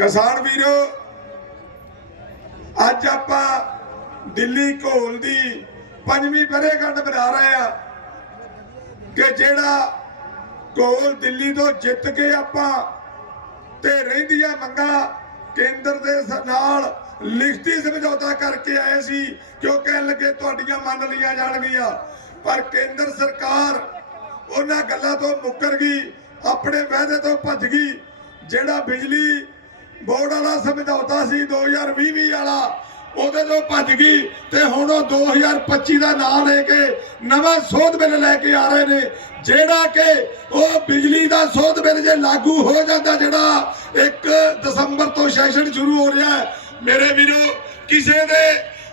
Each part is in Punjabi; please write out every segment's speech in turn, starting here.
ਕਿਸਾਨ ਵੀਰੋ, ਅੱਜ ਆਪਾਂ ਦਿੱਲੀ ਘੋਲ ਦੀ ਪੰਜਵੀਂ ਵਰ੍ਹੇਗੰਢ ਬਣਾ ਰਹੇ ਆ ਕਿ ਜਿਹੜਾ ਘੋਲ ਦਿੱਲੀ ਤੋਂ ਜਿੱਤ ਕੇ ਆਪਾਂ ਤੇ ਰਹਿੰਦੀਆਂ ਮੰਗਾਂ ਕੇਂਦਰ ਦੇ ਨਾਲ ਲਿਖਤੀ ਸਮਝੌਤਾ ਕਰਕੇ ਆਏ ਸੀ ਕਿਉਂ ਕਹਿਣ ਲੱਗੇ ਤੁਹਾਡੀਆਂ ਮੰਨ ਲਈਆਂ ਜਾਣਗੀਆਂ। ਪਰ ਕੇਂਦਰ ਸਰਕਾਰ ਉਹਨਾਂ ਗੱਲਾਂ ਤੋਂ ਮੁੱਕਰ ਗਈ, ਆਪਣੇ ਵਾਅਦੇ ਤੋਂ ਭੱਜ ਗਈ। ਜਿਹੜਾ ਬਿਜਲੀ ਬੋਰਡ ਵਾਲਾ ਸਮਝੌਤਾ ਸੀ 2020 ਵਾਲਾ, ਉਹਦੇ ਤੋਂ ਭੱਜ ਗਈ ਤੇ ਹੁਣ ਉਹ 2025 ਦਾ ਨਾਂ ਲੈ ਕੇ ਨਵਾਂ ਸੋਧ ਬਿੱਲ ਲੈ ਕੇ ਆ ਰਹੇ ਨੇ। ਜਿਹੜਾ ਕਿ ਉਹ ਬਿਜਲੀ ਦਾ ਸੋਧ ਬਿੱਲ ਜੇ ਲਾਗੂ ਹੋ ਜਾਂਦਾ, ਜਿਹੜਾ 1 ਦਸੰਬਰ ਤੋਂ ਸੈਸ਼ਨ ਸ਼ੁਰੂ ਹੋ ਰਿਹਾ ਹੈ। ਮੇਰੇ ਵੀਰੋ, ਕਿਸੇ ਦੇ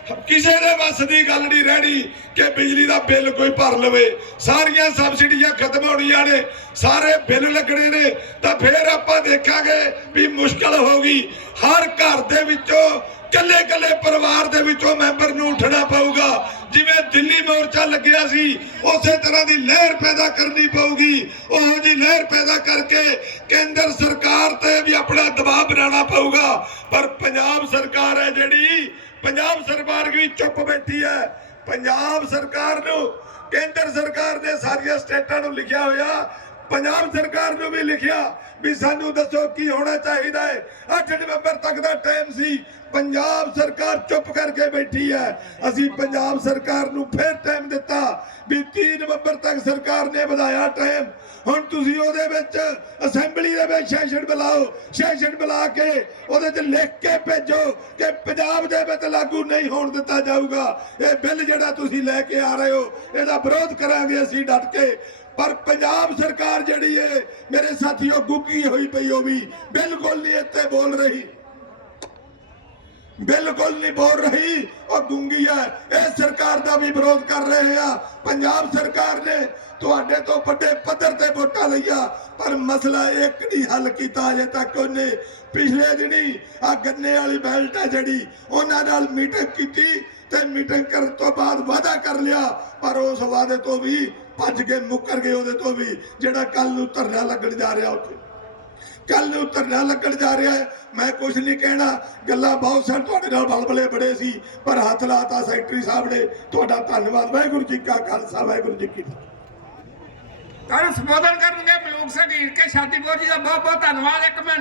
ਕਿਸੇ ਦੇ ਵੱਸ ਦੀ ਗੱਲ ਨਹੀਂ ਰਹਿਣੀ ਕਿ ਬਿਜਲੀ ਦਾ ਬਿੱਲ ਕੋਈ ਭਰ ਲਵੇ। ਸਾਰੀਆਂ ਸਬਸਿਡੀਆਂ ਖਤਮ ਹੋਣੀਆਂ ਨੇ, ਸਾਰੇ ਬਿੱਲ ਲੱਗਣੇ ਨੇ, ਤਾਂ ਫਿਰ ਆਪਾਂ ਦੇਖਾਂਗੇ ਵੀ ਮੁਸ਼ਕਲ ਹੋ ਗਈ। ਹਰ ਘਰ ਦੇ ਵਿੱਚੋਂ ਕੱਲੇ ਕੱਲੇ ਪਰਿਵਾਰ ਦੇ ਵਿੱਚੋਂ ਮੈਂਬਰ ਨੂੰ ਉੱਠਣਾ ਪਊਗਾ। ਜਿਵੇਂ ਦਿੱਲੀ ਮੋਰਚਾ ਲੱਗਿਆ ਸੀ, ਉਸੇ ਤਰ੍ਹਾਂ ਦੀ ਲਹਿਰ ਪੈਦਾ ਕਰਨੀ ਪਊਗੀ। ਉਹੋ ਜੀ ਲਹਿਰ ਪੈਦਾ ਕਰਕੇ ਕੇਂਦਰ ਸਰਕਾਰ ਤੇ ਵੀ ਆਪਣਾ ਦਬਾਅ ਬਣਾਉਣਾ ਪਊਗਾ। ਪਰ ਪੰਜਾਬ ਸਰਕਾਰ ਹੈ ਜਿਹੜੀ ਪੰਜਾਬ ਸਰਕਾਰ ਵੀ ਚੁੱਪ ਬੈਠੀ ਹੈ। ਪੰਜਾਬ ਸਰਕਾਰ ਨੂੰ ਕੇਂਦਰ ਸਰਕਾਰ ਨੇ ਸਾਰੀਆਂ ਸਟੇਟਾਂ ਨੂੰ ਲਿਖਿਆ ਹੋਇਆ। ਪੰਜਾਬ ਸਰਕਾਰ ਨੂੰ ਵੀ ਲਿਖਿਆ ਵੀ ਸਾਨੂੰ ਦੱਸੋ ਕੀ ਹੋਣਾ ਚਾਹੀਦਾ ਹੈ। 8 ਨਵੰਬਰ ਤੱਕ ਦਾ ਟਾਈਮ ਸੀ। ਪੰਜਾਬ ਸਰਕਾਰ ਚੁੱਪ ਕਰਕੇ ਬੈਠੀ ਹੈ। ਅਸੀਂ ਪੰਜਾਬ ਸਰਕਾਰ ਨੂੰ ਫਿਰ ਟਾਈਮ ਦਿੱਤਾ ਵੀ 30 ਨਵੰਬਰ ਤੱਕ ਸਰਕਾਰ ਨੇ ਵਧਾਇਆ ਟਾਈਮ ਹੁਣ ਤੁਸੀਂ ਉਹਦੇ ਵਿੱਚ ਅਸੈਂਬਲੀ ਦੇ ਵਿੱਚ ਸੈਸ਼ਨ ਬੁਲਾਓ। ਸੈਸ਼ਨ ਬੁਲਾ ਕੇ ਉਹਦੇ 'ਚ ਲਿਖ ਕੇ ਭੇਜੋ ਕਿ ਪੰਜਾਬ ਦੇ ਵਿੱਚ ਲਾਗੂ ਨਹੀਂ ਹੋਣ ਦਿੱਤਾ ਜਾਊਗਾ। ਇਹ ਬਿੱਲ ਜਿਹੜਾ ਤੁਸੀਂ ਲੈ ਕੇ ਆ ਰਹੇ ਹੋ, ਇਹਦਾ ਵਿਰੋਧ ਕਰਾਂਗੇ ਅਸੀਂ ਡਟ ਕੇ। ਪਰ ਪੰਜਾਬ ਸਰਕਾਰ ਜਿਹੜੀ ਹੈ ਮੇਰੇ ਸਾਥੀਓ, ਗੁੱਗੀ ਹੋਈ ਪਈ ਉਹ ਵੀ ਬਿਲਕੁਲ ਨਹੀਂ ਇੱਥੇ ਬੋਲ ਰਹੀ। ਬਿਲਕੁਲ ਨਹੀਂ ਬੋਲ ਰਹੀ, ਉਹ ਗੁੰਗੀ ਹੈ। ਇਹ ਸਰਕਾਰ ਦਾ ਵੀ ਵਿਰੋਧ ਕਰ ਰਹੇ ਆ। ਪੰਜਾਬ ਸਰਕਾਰ ਨੇ ਤੁਹਾਡੇ ਤੋਂ ਵੱਡੇ ਪੱਧਰ ਤੇ ਵੋਟਾਂ ਲਈਆਂ, ਪਰ ਮਸਲਾ ਇੱਕ ਨਹੀਂ ਹੱਲ ਕੀਤਾ ਅਜੇ ਤੱਕ ਉਹਨੇ। ਪਿਛਲੇ ਦਿਨੀ ਆ ਗੰਨੇ ਵਾਲੀ ਬੈਲਟ ਹੈ ਜਿਹੜੀ, ਉਹਨਾਂ ਨਾਲ ਮੀਟਿੰਗ ਕੀਤੀ ਤੇ ਮੀਟਿੰਗ ਕਰਨ ਤੋਂ ਬਾਅਦ ਵਾਅਦਾ ਕਰ ਲਿਆ, ਪਰ ਉਸ ਵਾਅਦੇ ਤੋਂ ਵੀ ਭੱਜ ਕੇ ਮੁੱਕਰ ਗਏ ਉਹਦੇ ਤੋਂ ਵੀ, ਜਿਹੜਾ ਕੱਲ ਨੂੰ ਧਰਨਾ ਲੱਗਣ ਜਾ ਰਿਹਾ ਉੱਥੇ। ਕੱਲ ਨੂੰ ਧਰਨਾ ਲੱਗਣ ਜਾ ਰਿਹਾ ਹੈ, ਮੈਂ ਕੁਝ ਨਹੀਂ ਕਹਿਣਾ। ਗੱਲਾਂ ਬਹੁਤ ਸਨ, ਤੁਹਾਡੇ ਨਾਲ ਬਲਬਲੇ ਬੜੇ ਸੀ, ਪਰ ਹੱਥ ਲਾਤਾ ਸੈਕਟਰੀ ਸਾਹਿਬ ਨੇ। ਤੁਹਾਡਾ ਧੰਨਵਾਦ, ਵਾਹਿਗੁਰੂ ਜੀ ਕਾ ਖਾਲਸਾ, ਵਾਹਿਗੁਰੂ ਜੀ ਕੀ ਫਤਿਹ। ਤੁਹਾਨੂੰ ਸੰਬੋਧਨ ਕਰਨਗੇ ਮਲੂਕ ਸਿੰਘ ਹੀਰ ਕੇ ਸ਼ਾਦੀਪੁਰ ਜੀ ਦਾ ਬਹੁਤ ਬਹੁਤ ਧੰਨਵਾਦ। ਇੱਕ ਮੈਂ